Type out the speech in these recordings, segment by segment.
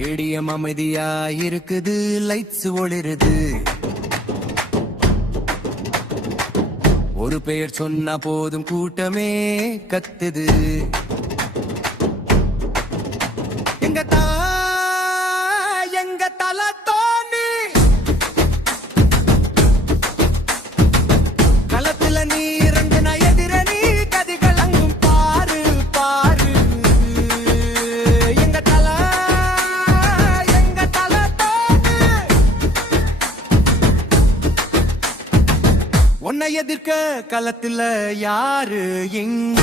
Stadium அமைதியா இருக்குது, lights ஒளிருது. ஒரு பெயர் சொன்னா போதும் கூட்டமே கத்துது. எங்க தல தோனி களத்துல நீ இறங்குனா எதிரணி கதிகள் அங்கும் பாரு பாரு. எங்க தல தோனி உன்னை எதிர்க்க களத்துல யாரு இங்க?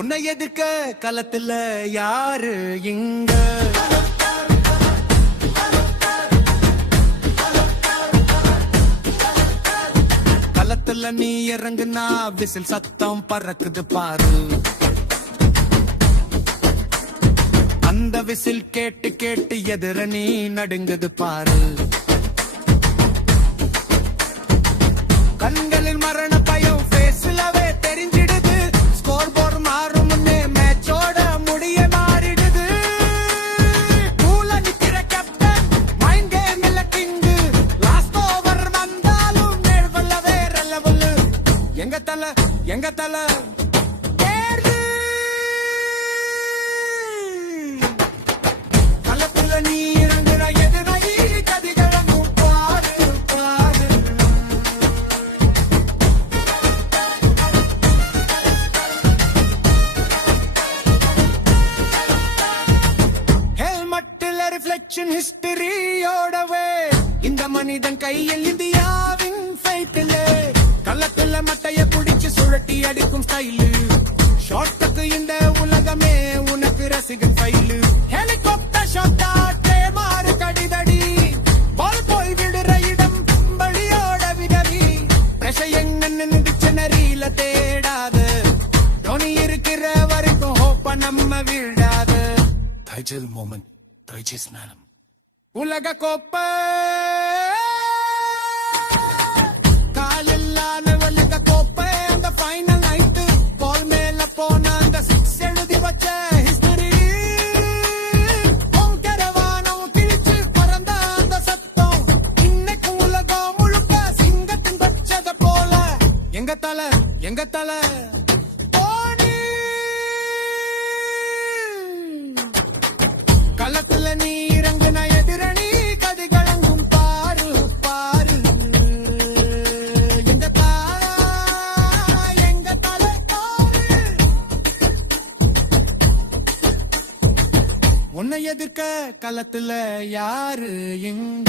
உன்னை எதிர்க்க களத்துல யாரு இங்க? களத்துல நீ இறங்குனா விசில் சத்தம் பறக்குது பாரு. அந்த விசில் கேட்டு கேட்டு எதிர நீ நடுங்குது பாரு. கண்களில் மரண பயம் பேசலவே தெரிஞ்சிடுது. ஸ்கோர் போர்டு மாறும் முன்னே மேட்சோட முடிய மாறிடுது. கூல நிக்கிற கேப்டன் மைண்ட் கேம் இல்ல கிங். லாஸ்ட் ஓவர் வந்தாலும் நேர்வல்ல வேற லெவல். எங்க தல களத்துல நீ இறங்குற எதிரை கதிகளங்கும் பாரு பாரு. ஹெல்மெட்டில் ரிஃப்ளெக்ஷன் ஹிஸ்டரியோடவே இந்த மனிதன் கையில் இந்தியாவின் ஃபைட்டில். களத்துல மட்டைய குடிச்சு சுழட்டி அடிக்கும் ஸ்டைலு. ஷாட்டுக்கு இந்த உலகமே உனக்கு ரசிகன் ஃபைலு. ஹெலிகாப்டர் ஷாட்டா மாறு கடிதடி. பால் போய் விடுற இடம் பலியோட விதவி. பிரஷ எங்க டிக்ஷனரியில தேடாத. தோனி இருக்கிற வரைக்கும் ஹோப்ப நம்ம விடாத. தைஜல் மோமெண்ட் தைஜஸ் நேரம் உலக கோப்பை காலில்லான உலக கோப்பை. அந்த ஃபைனல் நைட்டு பால் மேல போன அந்த சிக்ஸ் எழுதி வச்ச ஹிஸ்டரி. பொங்கரவானம் கிழிச்சு பறந்த அந்த சத்தம் இன்னைக்கு உலகம் முழுக்க சிங்கத்தின் வச்சத போல. எங்க தல தோனி களத்துல நீ இறங்குன எதிரணி கதிகளங்கும் பாரு பாரு. எங்க தல தோனி உன்னை எதிர்க்க களத்துல யாரு எங்க?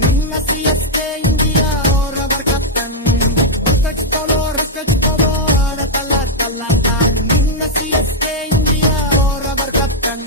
Nina si este India ora barkatan. Nina si este India ora barkatan.